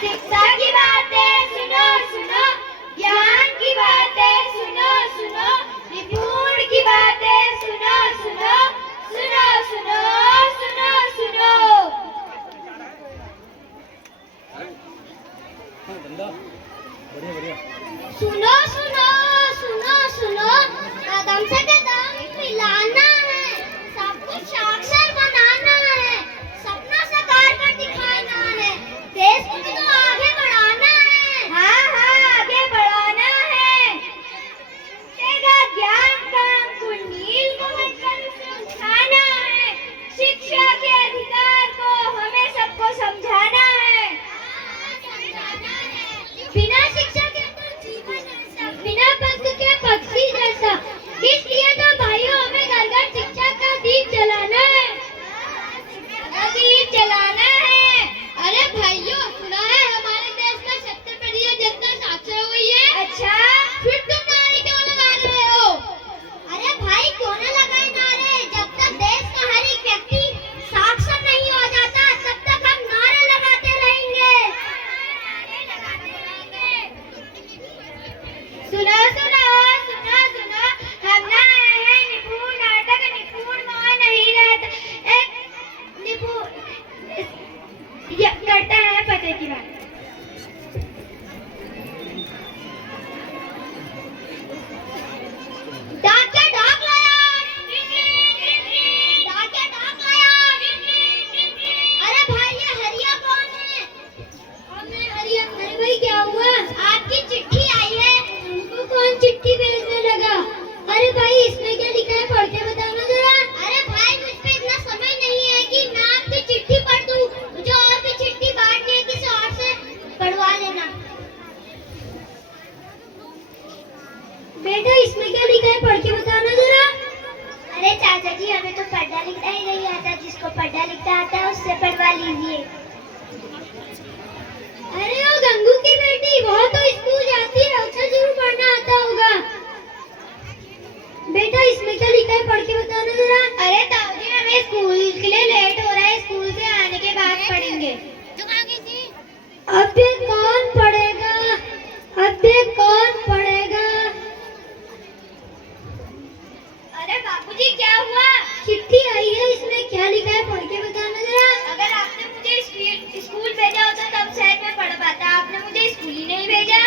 शिक्षा की बातें सुनो सुनो, ज्ञान की बातें सुनो सुनो, निपुण की बातें सुनो सुनो, सुनो सुनो सुनो सुनो। सुनो सुनो सुनो सुनो, कदम से कदम मिलाना है, सब कुछ साक्षर बनाना है, सपना साकार कर दिखाना है, देश को तो आगे बढ़ाना है। हाँ हाँ, आगे बढ़ाना है। तेरा ज्ञान का अंकुर नील कमल पर उठाना है, शिक्षा के अधिकार को हमें सबको समझाना है। बिना शिक्षा के बिना पंख के पक्षी जैसा, इसलिए तो भाइयों हमें घर घर शिक्षा का दीप जलाना है, दीप जलाना है। अरे भाइयों, सुना है हमारे देश में 70% जनता साक्षर हुई है। अच्छा, फिर तुम नारे क्यों लगा रहे हो? अरे भाई, क्यों न लगाए नारे? जब तक देश का हर एक व्यक्ति साक्षर नहीं हो जाता, तब तक हम नारे लगाते रहेंगे। सुनो सुनो सुनो सुनो, हम ना आए हैं निपुण नाटक, निपुण मोहन नहीं रहता, एक निपुण करता है पते की बात। डाकिया डाक लाया, डाकिया डाक लाया। अरे भाई, ये हरिया कौन है? कौन है हरिया? अरे भाई, क्या हुआ? आपकी चिट्ठी आई है। तुमको कौन चिट्ठी भेजने लगा? अरे भाई, इसमें क्या लिखा है, पढ़ के बताना जरा। अरे भाई, मुझ पे इतना समय नहीं है कि मैं आपकी चिट्ठी पढ़ दूं। मुझे और भी चिट्ठी बांटनी है, किसी और से पढ़वा लेना। बेटा, इसमें क्या लिखा है, पढ़ के बताना जरा। अरे चाचा जी, हमें तो पढ़ना लिखना ही नहीं आता, जिसको पढ़ना लिखना आता है उससे पढ़वा लीजिए। अरे ओ गंगू की बेटी, वो तो स्कूल जाती है, अच्छा जरूर पढ़ना आता होगा। बेटा, इसमें क्या लिखा है, पढ़ के बताना जरा। अरे ताऊजी, हमें स्कूल के लिए लेट हो रहा है, स्कूल से आने के बाद पढ़ेंगे। अब ये कौन पढ़ेगा? अब ये कौन पढ़ेगा? अरे बाबूजी, क्या हुआ? चिट्ठी आई है, इसमें क्या लिखा है, पढ़ के बताना जरा। अगर आपने मुझे स्कूल भेजा होता तब शायद मैं पढ़ पाता, आपने मुझे स्कूल ही नहीं भेजा।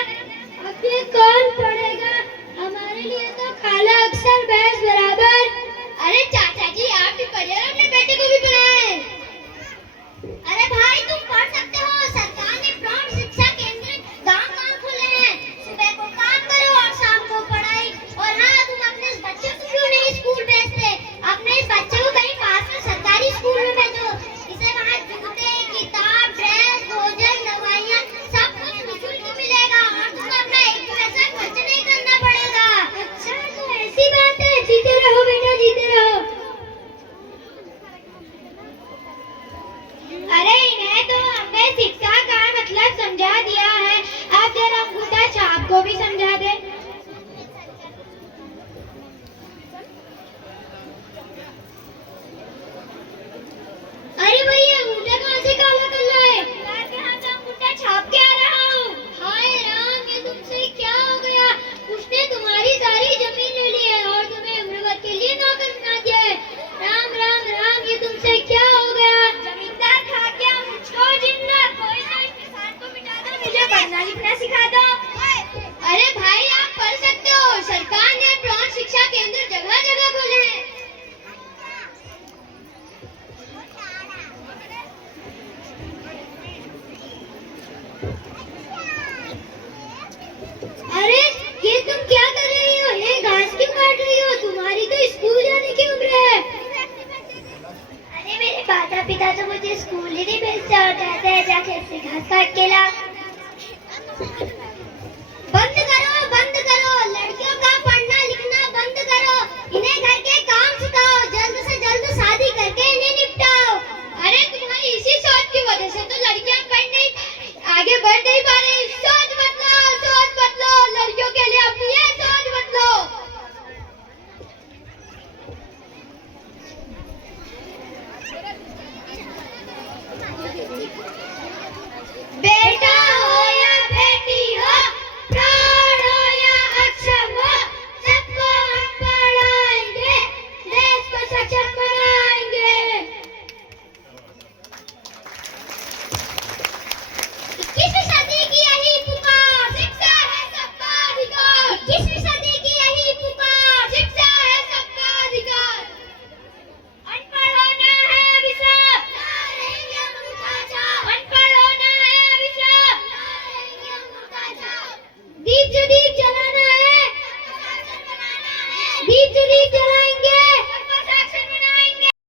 अब ये कौन पढ़ेगा? हमारे लिए तो काला अक्षर भैंस बराबर। अरे चाचा जी, आप भी पढ़े और अपने बेटे को भी पढ़ाए। अरे भाई, तुम पढ़ सकते हो, सरकार ने प्रौढ़ शिक्षा केंद्र गांव-गांव खोले हैं। सुबह को काम करो और शाम को पढ़ाई। और हाँ, तुम अपने इस बच्चे को क्यों नहीं स्कूल भेजते? अपने इस बच्चे को कहीं पास में सरकारी स्कूल में भेजो। इसे वहाँ जूते, किताब, ड्रेस, भोजन, दवाइयाँ सब कुछ निःशुल्क मिलेगा और तुम्हें अपना एक पैसा खर्च नहीं करना पड़ेगा। अच्छा, तो ऐसी बात है। जीते रहो बेटा, जीते रहो। अरे इन्हें तो हमने शिक्षा का मतलब समझा दिया है, अब जरा अंगूठा छाप को भी समझा दे। अरे भैया, अंगूठा कहाँ से काला कर रहा है? आपके हाथ से अंगूठा छाप के आ रहा हूँ। हाय राम, ये तुमसे क्या हो गया? उसने तुम्हारी सारी जमीन ले ली है और तुम्हें उम्र भर के लिए नौकर बना दिया है। राम राम राम, ये तुमसे क्या हो गया? जमींदार था क्या? मुझको जिंदा कोई ना, इस किसान को मिटा दो, मुझे पढ़ना लिखना सिखा दो। अरे भाई, आप पढ़ सकते हो, सरकार ने प्रौढ़ शिक्षा केंद्र जगह जगह खोले हैं। अरे ये तुम क्या कर रही हो? ये घास क्यों काट रही हो? तुम्हारी तो स्कूल जाने की उम्र है। अरे मेरे माता पिता तो मुझे स्कूल ही नहीं भेजते और कहते हैं जाके से घास काट के ला। बंद करो, लड़कियों का पढ़ना लिखना बंद करो, इन्हें घर के काम सिखाओ, जल्द से जल्द शादी करके इन्हें निपटाओ। अरे तुम्हारी इसी सोच की वजह से तो लड़कियां आगे बढ़ नहीं पा रही। सोच बदलो, लड़कियों के लिए अपनी ये सोच बदलो। बेटा चकाचक मनाएंगे। 21वीं सदी की यही पुकार, शिक्षा है सबका अधिकार। 21वीं